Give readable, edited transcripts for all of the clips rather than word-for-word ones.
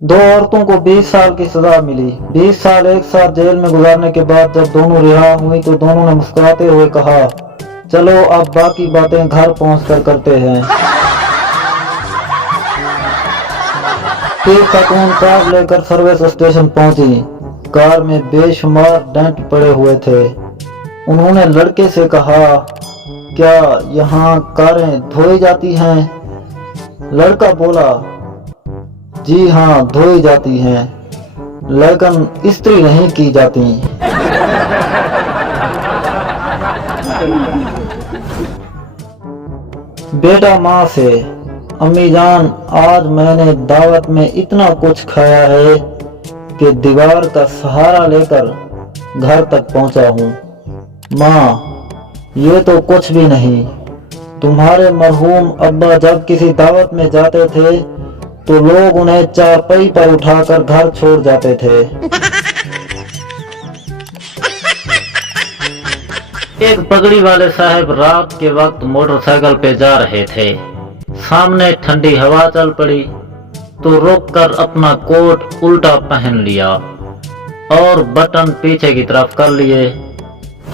दो औरतों को 20 साल की सजा मिली। 20 साल एक साथ जेल में गुजारने के बाद जब दोनों रिहा हुई तो दोनों ने मुस्कुराते हुए कहा, चलो अब बाकी बातें घर पहुंचकर करते हैं। फिर खातून कार लेकर सर्विस स्टेशन पहुंची। कार में बेशुमार डेंट पड़े हुए थे। उन्होंने लड़के से कहा, क्या यहाँ कारें धोई जाती हैं? लड़का बोला, जी हाँ धोई जाती हैं, लेकिन इस्त्री नहीं की जाती। बेटा माँ से, अम्मी जान आज मैंने दावत में इतना कुछ खाया है कि दीवार का सहारा लेकर घर तक पहुंचा हूँ। माँ ये तो कुछ भी नहीं। तुम्हारे मरहूम अब्बा जब किसी दावत में जाते थे तो लोग उन्हें चारपाई पर उठाकर घर छोड़ जाते थे। एक पगड़ी वाले साहब रात के वक्त मोटरसाइकिल पे जा रहे थे। सामने ठंडी हवा चल पड़ी तो रुककर अपना कोट उल्टा पहन लिया और बटन पीछे की तरफ कर लिए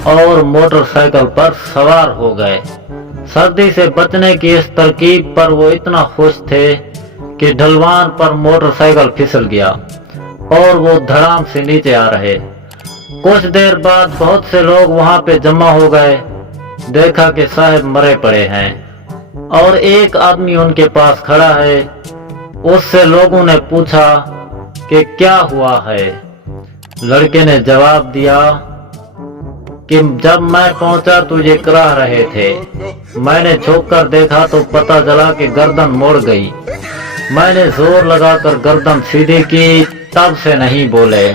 और मोटरसाइकिल पर सवार हो गए। सर्दी से बचने की इस तरकीब पर वो इतना खुश थे कि ढलवान पर मोटरसाइकिल फिसल गया और वो धड़ाम से नीचे आ रहे। कुछ देर बाद बहुत से लोग वहां पे जमा हो गए। देखा कि साहब मरे पड़े हैं और एक आदमी उनके पास खड़ा है। उससे लोगों ने पूछा कि क्या हुआ है। लड़के ने जवाब दिया कि जब मैं पहुंचा तो ये कराह रहे थे। मैंने झुक कर देखा तो पता चला कि गर्दन मुड़ गई। मैंने जोर लगाकर गर्दन सीधी की, तब से नहीं बोले।